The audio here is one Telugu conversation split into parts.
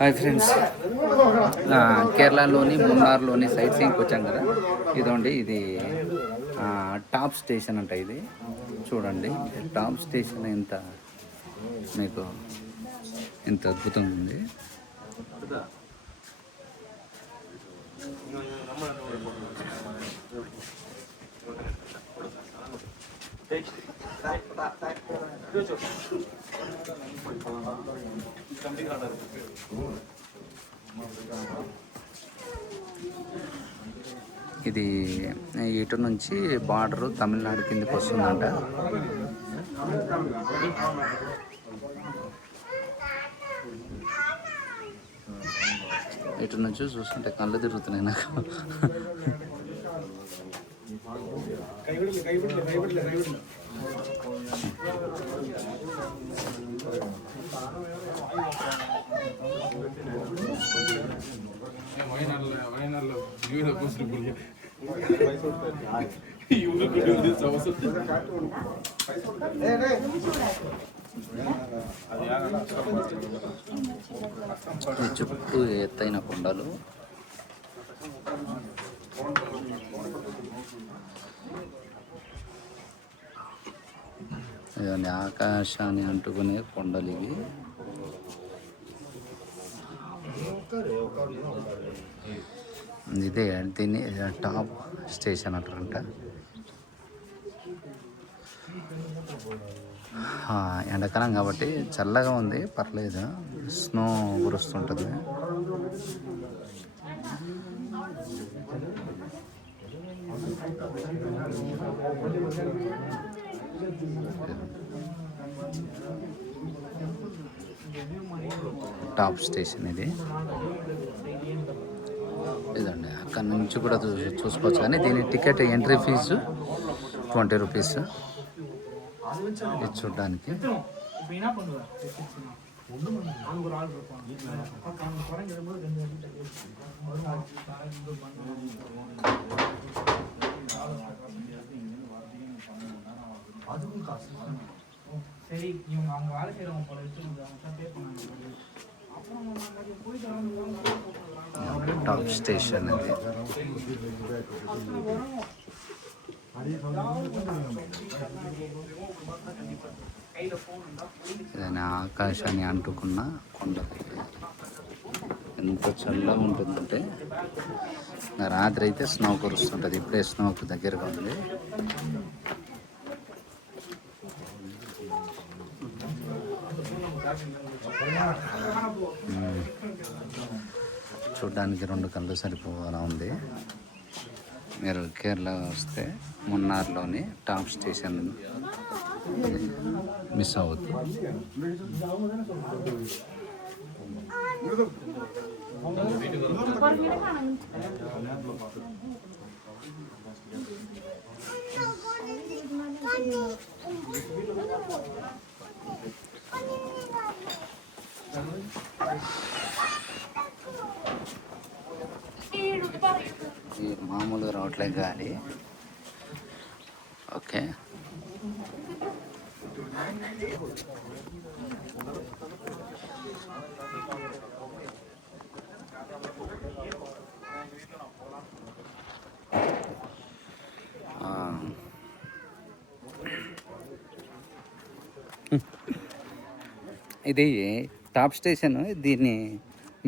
హాయ్ ఫ్రెండ్స్, కేరళలోని మున్నార్లోని సైట్ సీయింగ్కి వచ్చాం కదా. ఇదండి, ఇది టాప్ స్టేషన్ అంట. ఇది చూడండి, టాప్ స్టేషన్ మీకు ఎంత అద్భుతంగా ఉంది. ఇది ఇటు నుంచి బార్డరు తమిళనాడు కిందకి వస్తుందంట. ఇటు నుంచి చూస్తుంటే కళ్ళు తిరుగుతున్నాయి నాకు. చుట్టూ ఎత్తైన కొండలు. ఇవన్నీ ఆకాశాన్ని అంటుకునే కొండలు ఇవి. ఇదే దీన్ని టాప్ స్టేషన్ అంటారంట. ఎండాకాలం కాబట్టి చల్లగా ఉంది, పర్లేదు. స్నో కురుస్తుంటుంది. టాప్ స్టేషన్ ఇది. ఇదండి, అక్కడ నుంచి కూడా చూసుకోవచ్చు. కానీ దీని టికెట్ ఎంట్రీ ఫీజు 20 రూపీస్ ఇది చూడడానికి. టాప్ స్టేషన్ అది. ఏదైనా ఆకాశాన్ని అంటుకున్న కొండ. ఎంత చల్లగా ఉంటుందంటే, రాత్రి అయితే స్నో కురుస్తుంటుంది. ఇప్పుడే స్నోకు దగ్గరగా ఉంది. చూడ్డానికి 2 కళ్ళు సరిపోవాలా ఉంది. మీరు కేరళ వస్తే మున్నార్లోని టాప్ స్టేషన్ మిస్ అవ్వద్దు. ఈ మామూలుగా రావట్లే గాలి. ఓకే, ఇది టాప్ స్టేషన్. దీన్ని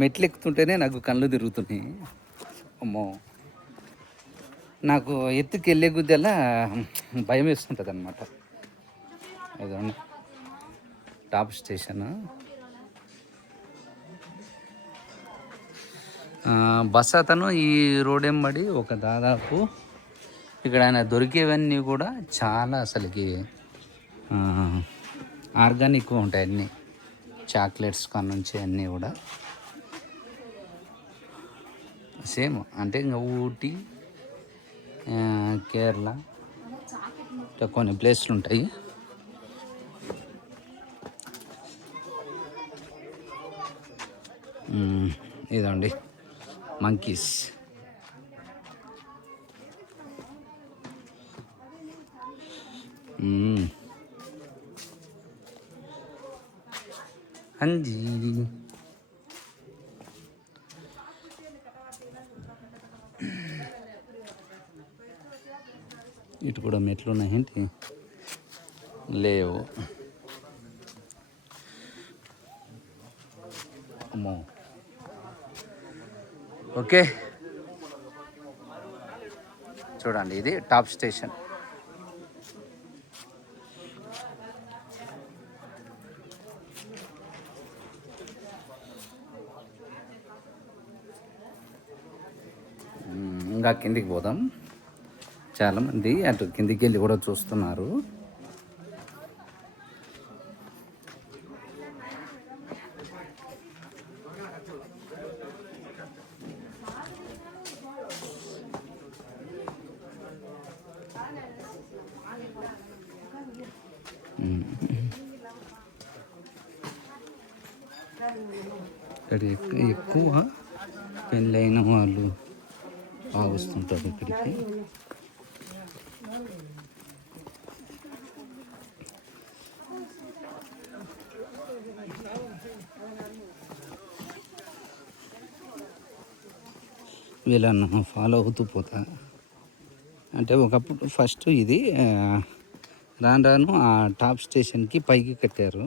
మెట్లు ఎక్కుతుంటేనే నాకు కళ్ళు తిరుగుతున్నాయి. అమ్మో, నాకు ఎత్తుకి వెళ్ళే గుద్దెలా భయం వేస్తుంటుంది అన్నమాట. ఇదండి టాప్ స్టేషన్. బస్ అతను ఈ రోడ్ ఎంబడి దాదాపు ఇక్కడ ఆయన దొరికేవన్నీ కూడా చాలా అసలుకి ఆర్గానిక్ ఉంటాయి. అన్నీ చాక్లెట్స్ కానుంచి అన్నీ కూడా సేమ్. అంటే ఇంకా ఊటీ, కేరళ కొన్ని ప్లేస్లు ఉంటాయి. ఇదండి మంకీస్. అంజీ ఇటు కూడా మెట్లు ఉన్నాయేంటి? లేవు. అమ్మో. ఓకే, చూడండి ఇది టాప్ స్టేషన్. ఇంకా కిందికి పోదాం. చాలామంది అటు కిందికి వెళ్ళి కూడా చూస్తున్నారు. ఇక్కడ ఎక్కువ పెళ్ళైన వాళ్ళు వస్తుంటారు ఇక్కడికి. వీళ్ళన్న ఫాలో అవుతూ పోతా. అంటే ఒకప్పుడు ఫస్ట్ ఇది రాను రాను ఆ టాప్ స్టేషన్కి పైకి కట్టారు.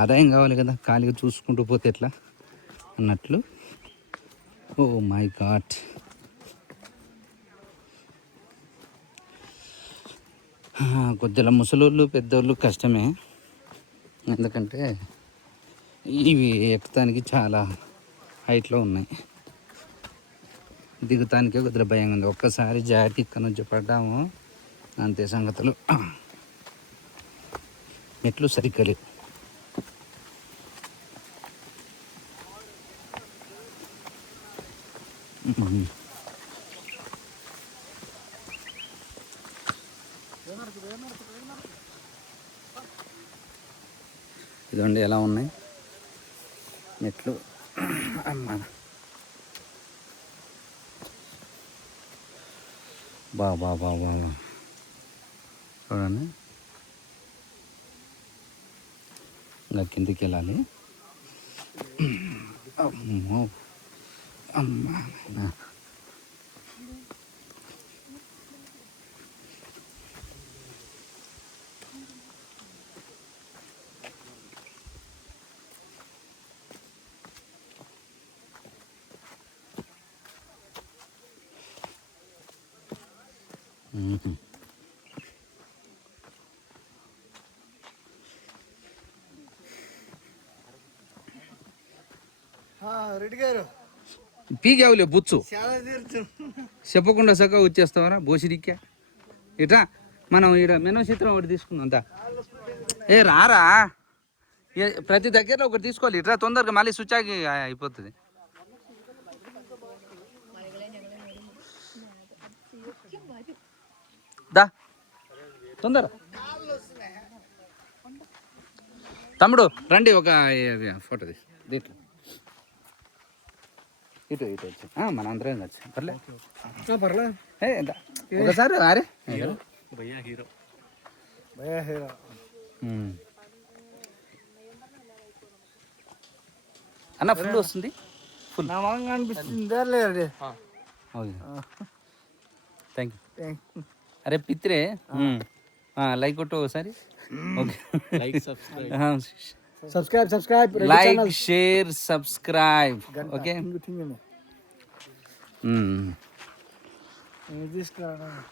ఆదాయం కావాలి కదా, ఖాళీగా చూసుకుంటూ పోతే ఎట్లా అన్నట్లు. Oh my God. కొద్దిగా ముసలోళ్ళు పెద్దోళ్ళు కష్టమే, ఎందుకంటే ఇవి ఎక్కుతానికి చాలా హైట్లో ఉన్నాయి. దిగుతానికే కొద్దిగా భయంగా ఉంది. ఒక్కసారి జాతి ఇక్కడ నుంచి పడ్డాము అంతే సంగతులు. మెట్లు సరిగ్గా లేవు. ఇదండి ఎలా ఉన్నాయి మెట్లు. అమ్మా బాబా బాబా చూడండి. ఇంకా కిందికి వెళ్ళాలి. అమ్మో అమ్మా. రెడ్డి గారు పీగావులే బుచ్చు చెప్పకుండా సగా వచ్చేస్తావరా బోసిడిక్కా. ఇట్రా మనం ఇక్కడ మినం చిత్రం ఒకటి తీసుకుందాం అంతా. ఏ రారా, ప్రతి దగ్గర ఒకటి తీసుకోవాలి. ఇట్రా తొందరగా, మళ్ళీ స్విచ్ ఆగి అయిపోతుంది. దా తొందర తమ్ముడు రండి, ఒక ఫోటో తీసి దీంట్లో ఇటు ఇటు వచ్చి మన అందరం వచ్చి పర్లే. ఒకసారి అరే హీరో అన్న ఫుల్ వస్తుంది. ఫుల్ అనిపిస్తుంది. Thank you. అరే పిత్రే లైక్ కొట్టు ఒకసారి. Subscribe like share subscribe. Okay,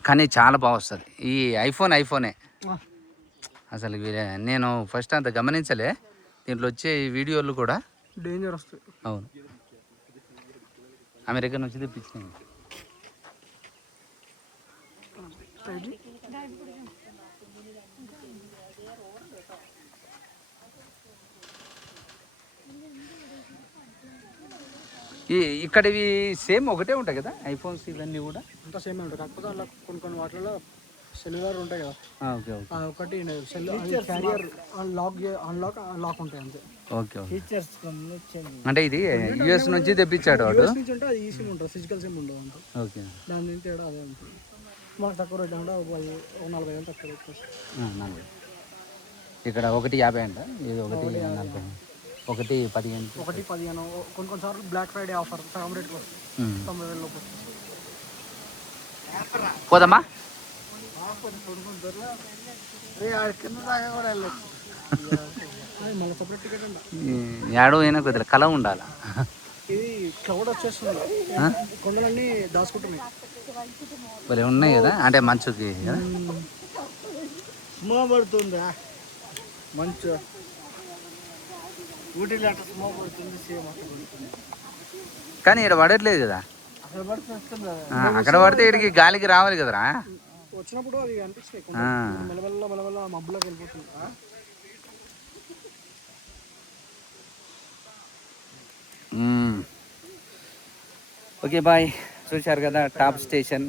కానీ చాలా బాగా వస్తుంది ఈ ఐఫోనే అసలు. నేను ఫస్ట్ అంత గమనించలే, దీంట్లో వచ్చే వీడియోలు కూడా డేంజర్ వస్తాయి. అవును, అమెరికా నుంచి తెప్పించినాయి. ఇక్కడివి సేమ్ ఒకటే ఉంటాయి కదా ఐఫోన్స్ ఇవన్నీ కూడా? అంతా సేమ్ ఉంటాయి, కాకపోతే అలా కొన్ని వాటిలో సెల్యులర్ ఉంటాయి కదా. Okay okay. ఒకటి క్యారియర్ అన్లాక్ ఉంటాయి అంతే. Okay okay. అంటే ఇది యూఎస్ నుంచి తెప్పించాడు వాడు. యూఎస్ నుంచి అంటే అది ఈ సిమ్ ఉంటుంది, ఫిజికల్ సిమ్ ఉండదు అంట. ఓకే. దాని నుంచి తేడా అదే ఉంటుంది. మాకు తక్కువ రేట్ అంటే 40,000 తక్కువ రేట్ వస్తుంది. ఇక్కడ 150 అంట, ఇది 140, 115. 115 కొన్నిసార్లు బ్లాక్ ఫ్రైడే ఆఫర్ 90,000 లోపు. పోదామా? కింద దాకా కూడా వెళ్ళచ్చు. మళ్ళీ సపరేట్ టికెట్ అంట. ఏడో అయినా కొద్దిగా కళ ఉండాలి. ఇది క్లౌడ్ వచ్చేస్తుంది, కొండలన్నీ దాచుకుంటున్నాయి. మరి ఉన్నాయి కదా, అంటే మంచుకి కదా. స్మో పడుతుందా మంచు? ఊటీలో అట్లా స్మో పడుతుంది, సేమ్ అట్లా పడుతుంది. కానీ ఇక్కడ పడట్లేదు కదా. అక్కడ పడుతుంది, అక్కడ పడితే ఇక్కడికి గాలికి రావాలి కదరా. వచ్చినప్పుడు అది అనిపిస్తాయి మెల్లమెల్ల మెల్లమెల్ల మబ్బులోకి వెళ్ళిపోతుంది. Okay bye. చూశారు కదా టాప్ స్టేషన్,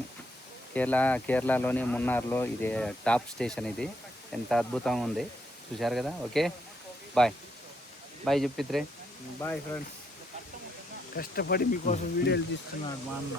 కేరళలోని మున్నార్లో ఇది టాప్ స్టేషన్. ఇది ఎంత అద్భుతంగా ఉంది, చూశారు కదా. ఓకే బాయ్ బాయ్ చెప్పిత్రే. Bye friends. కష్టపడి మీకోసం వీడియోలు తీస్తున్నాడు మా అన్న.